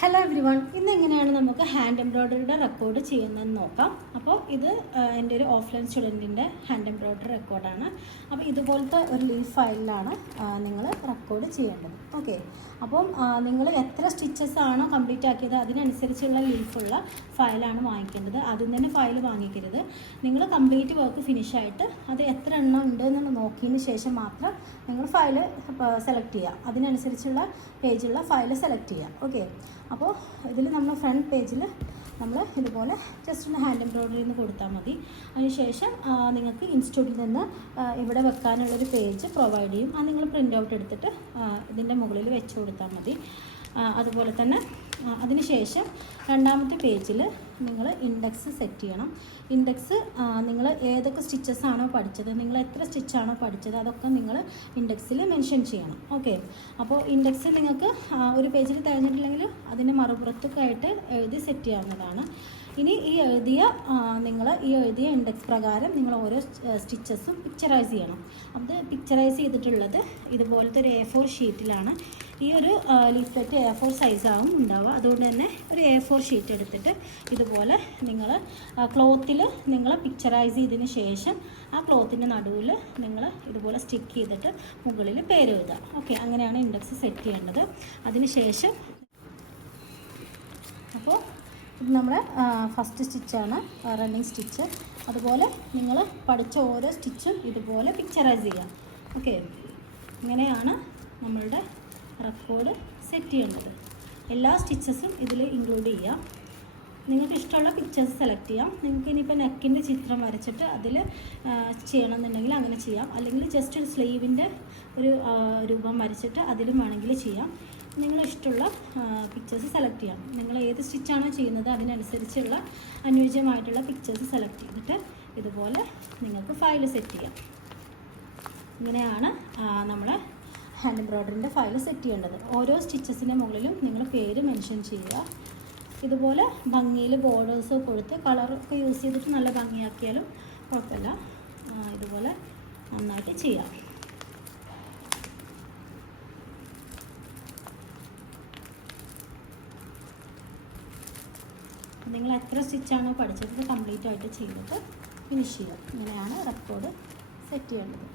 Hello everyone, ഇന്ന് എങ്ങനെയാണ് നമുക്ക് ഹാൻഡ് എംബ്രോയ്ഡറിയുടെ റെക്കോർഡ് ചെയ്യുന്നതെന്ന് നോക്കാം. അപ്പോൾ ഇത് എൻ്റെ ഒരു ഓഫ്ലൈൻ സ്റ്റുഡൻറ്റിൻ്റെ ഹാൻഡ് എംബ്രോയ്ഡറി റെക്കോർഡാണ്. അപ്പോൾ ഇതുപോലത്തെ ഒരു ലീഫ് ഫയലിലാണ് നിങ്ങൾ റെക്കോർഡ് ചെയ്യേണ്ടത്. ഓക്കെ, അപ്പം നിങ്ങൾ എത്ര സ്റ്റിച്ചസ് ആണോ കംപ്ലീറ്റ് ആക്കിയത് അതിനനുസരിച്ചുള്ള ലീഫുള്ള ഫയലാണ് വാങ്ങിക്കേണ്ടത്. ആദ്യം തന്നെ ഫയൽ വാങ്ങിക്കരുത്. നിങ്ങൾ കംപ്ലീറ്റ് വർക്ക് ഫിനിഷായിട്ട് അത് എത്ര എണ്ണം ഉണ്ട് എന്ന് നോക്കിയതിന് ശേഷം മാത്രം നിങ്ങൾ ഫയൽ സെലക്ട് ചെയ്യുക. അതിനനുസരിച്ചുള്ള പേജുള്ള ഫയൽ സെലക്ട് ചെയ്യുക. ഓക്കെ, അപ്പോൾ ഇതിൽ നമ്മൾ ഫ്രണ്ട് പേജിൽ നമ്മൾ ഇതുപോലെ ജസ്റ്റ് ഒന്ന് ഹാൻഡ് എംബ്രോയ്ഡറി എന്ന് കൊടുത്താൽ മതി. അതിനുശേഷം നിങ്ങൾക്ക് ഇൻസ്റ്റിറ്റ്യൂട്ടിൽ നിന്ന് ഇവിടെ വെക്കാനുള്ളൊരു പേജ് പ്രൊവൈഡ് ചെയ്യും. അത് നിങ്ങൾ പ്രിൻ്റ് ഔട്ട് എടുത്തിട്ട് ഇതിൻ്റെ മുകളിൽ വെച്ച് കൊടുത്താൽ മതി. അതുപോലെ തന്നെ അതിനുശേഷം രണ്ടാമത്തെ പേജിൽ നിങ്ങൾ ഇൻഡെക്സ് സെറ്റ് ചെയ്യണം. ഇൻഡെക്സ് നിങ്ങൾ ഏതൊക്കെ സ്റ്റിച്ചസ് ആണോ പഠിച്ചത്, നിങ്ങൾ എത്ര സ്റ്റിച്ചാണോ പഠിച്ചത് അതൊക്കെ നിങ്ങൾ ഇൻഡെക്സിൽ മെൻഷൻ ചെയ്യണം. ഓക്കെ, അപ്പോൾ ഇൻഡെക്സ് നിങ്ങൾക്ക് ഒരു പേജിൽ തിരഞ്ഞിട്ടില്ലെങ്കിൽ അതിൻ്റെ മറുപുറത്തൊക്കെ ആയിട്ട് എഴുതി സെറ്റ് ചെയ്യാവുന്നതാണ്. ഇനി ഈ എഴുതിയ ഇൻഡെക്സ് പ്രകാരം നിങ്ങൾ ഓരോ സ്റ്റിച്ചസും പിക്ചറൈസ് ചെയ്യണം. അത് പിക്ചറൈസ് ചെയ്തിട്ടുള്ളത് ഇതുപോലത്തെ ഒരു A4 ഷീറ്റിലാണ്. ഈ ഒരു ലീഫ്ലെറ്റ് A4 സൈസാവും ഉണ്ടാവുക. അതുകൊണ്ട് തന്നെ ഒരു A4 ഷീറ്റ് എടുത്തിട്ട് ഇതുപോലെ നിങ്ങൾ ക്ലോത്തിൽ നിങ്ങൾ പിക്ചറൈസ് ചെയ്തതിന് ശേഷം ആ ക്ലോത്തിൻ്റെ നടുവിൽ നിങ്ങൾ ഇതുപോലെ സ്റ്റിക്ക് ചെയ്തിട്ട് മുകളിൽ പേര് എഴുതുക. ഓക്കെ, അങ്ങനെയാണ് ഇൻഡെക്സ് സെറ്റ് ചെയ്യേണ്ടത്. അതിന് ശേഷം അപ്പോൾ ഇത് നമ്മുടെ ഫസ്റ്റ് സ്റ്റിച്ചാണ്, റണ്ണിങ് സ്റ്റിച്ച്. അതുപോലെ നിങ്ങൾ പഠിച്ച ഓരോ സ്റ്റിച്ചും ഇതുപോലെ പിക്ചറൈസ് ചെയ്യാം. ഓക്കെ, ഇങ്ങനെയാണ് നമ്മളുടെ റെക്കോർഡ് സെറ്റ് ചെയ്യേണ്ടത്. എല്ലാ സ്റ്റിച്ചസും ഇതിൽ ഇൻക്ലൂഡ് ചെയ്യാം. നിങ്ങൾക്ക് ഇഷ്ടമുള്ള പിക്ചേഴ്സ് സെലക്ട് ചെയ്യാം. നിങ്ങൾക്ക് ഇനിയിപ്പോൾ നെക്കിൻ്റെ ചിത്രം വരച്ചിട്ട് അതിൽ ചെയ്യണമെന്നുണ്ടെങ്കിൽ അങ്ങനെ ചെയ്യാം. അല്ലെങ്കിൽ ജസ്റ്റ് ഒരു സ്ലീവിൻ്റെ ഒരു രൂപം വരച്ചിട്ട് അതിലും വേണമെങ്കിൽ ചെയ്യാം. നിങ്ങളിഷ്ടമുള്ള പിക്ചേഴ്സ് സെലക്ട് ചെയ്യാം. നിങ്ങൾ ഏത് സ്റ്റിച്ചാണോ ചെയ്യുന്നത് അതിനനുസരിച്ചുള്ള അനുയോജ്യമായിട്ടുള്ള പിക്ചേഴ്സ് സെലക്ട് ചെയ്തിട്ട് ഇതുപോലെ നിങ്ങൾക്ക് ഫയൽ സെറ്റ് ചെയ്യാം. ഇങ്ങനെയാണ് നമ്മൾ ഹാൻഡ് എംബ്രോയ്ഡറിൻ്റെ ഫയൽ സെറ്റ് ചെയ്യേണ്ടത്. ഓരോ സ്റ്റിച്ചസിൻ്റെ മുകളിലും നിങ്ങൾ പേര് മെൻഷൻ ചെയ്യുക. ഇതുപോലെ ഭംഗിയിൽ ബോർഡേഴ്സ് കൊടുത്ത് കളറൊക്കെ യൂസ് ചെയ്തിട്ട് നല്ല ഭംഗിയാക്കിയാലും കുഴപ്പമില്ല. ഇതുപോലെ നന്നായിട്ട് ചെയ്യാം. നിങ്ങൾ എത്ര സ്റ്റിച്ചാണോ പഠിച്ചത് കംപ്ലീറ്റ് ആയിട്ട് ചെയ്തിട്ട് ഫിനിഷ് ചെയ്യുക. ഇങ്ങനെയാണ് റെക്കോർഡ് സെറ്റ് ചെയ്യേണ്ടത്.